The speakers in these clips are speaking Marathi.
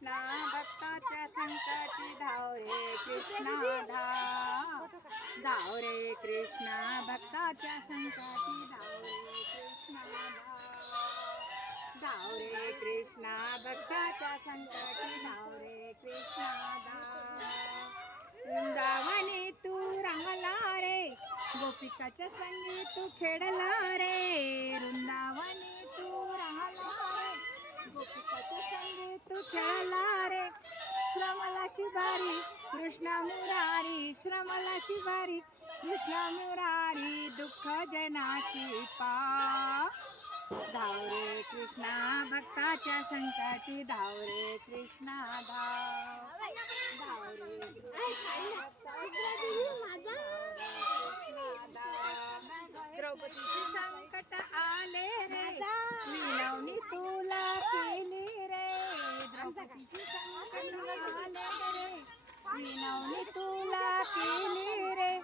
कृष्णा भक्ताच्या संकटी धाव रे कृष्णा धाव धाव रे कृष्णा भक्ताच्या संकटी धाव रे कृष्णा धाव धाव रे कृष्णा भक्ताच्या संकटी धाव रे कृष्णा धाव वृंदावनी तू रंगला रे गोपिकाच्या संगी तू खेळला रे वृंदावनी तू रंगला रे गोपिकाच्या संगी तू खेळला रे श्रमला शिवारी कृष्ण मुरारी श्रमला शिवारी कृष्ण मुरारी दुःख जनाची पाव धाव रे कृष्णा भक्ताच्या संकटी धाव रे कृष्णा धाव धाव रे द्रौपदीचे संकट आले रे विनवणी तुला केली रे द्रौपदीचे संकट आले रे विनवणी तुला केली रे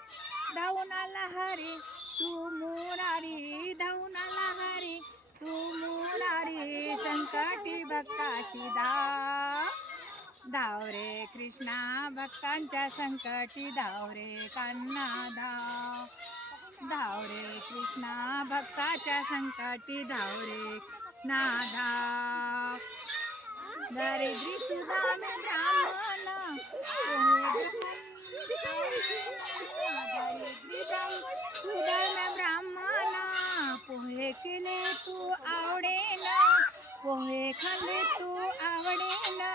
धावून आला हरी तू मुरारी धावून आला हरी तू मुरारी संकटी भक्ताशी धाव धाव रे कृष्णा भक्तांच्या संकटी धाव रे कान्हा धाव धाव रे कृष्णा भक्ताच्या संकटी धाव रे ना धाव दरिद्री सुधा में ब्राह्मण सुधा में ब्राह्मण पोहे केले तू आवडेना पोहे खाल्ले तू आवडेना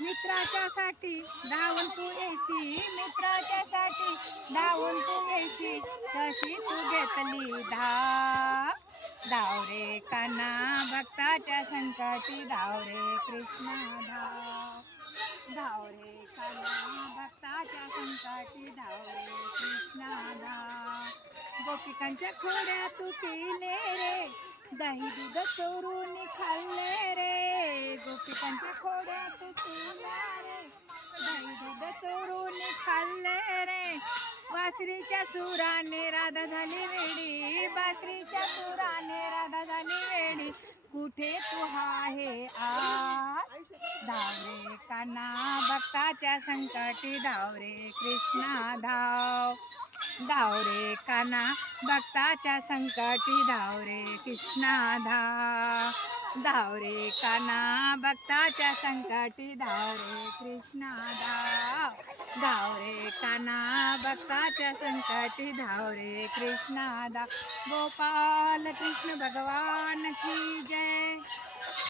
मित्राच्या साठी धावून तू येशी मित्राच्या साठी धावून तू येशी तशी तू घेतली धाव धाव रे कान्हा भक्ताच्या संकटी धाव रे कृष्णा धाव धाव रे कान्हा भक्ताच्या संकटी धाव रे कृष्णा धाव गोपिकांच्या खोड्या तू केले रे दही दूध चोरून खाल्ले रे गोपिकांच्या खोड्या तू केल्या रे दही दूध चोरून खाल्ले रे बासरीच्या सुराने राधा झाली वेडी बासरीच्या सुराने राधा झाली वेडी कुठे तू आहे आज धाव रे कान्हा भक्ताच्या संकटी धाव रे कृष्णा धाव धाव रे कान्हा भक्ताच्या संकटी धाव रे कृष्णा धाव धाव रे कान्हा भक्ताच्या संकटी धाव रे कृष्णा धाव धाव रे कान्हा भक्ताच्या संकटी धाव रे कृष्णा धाव गोपाल कृष्ण भगवान की जय।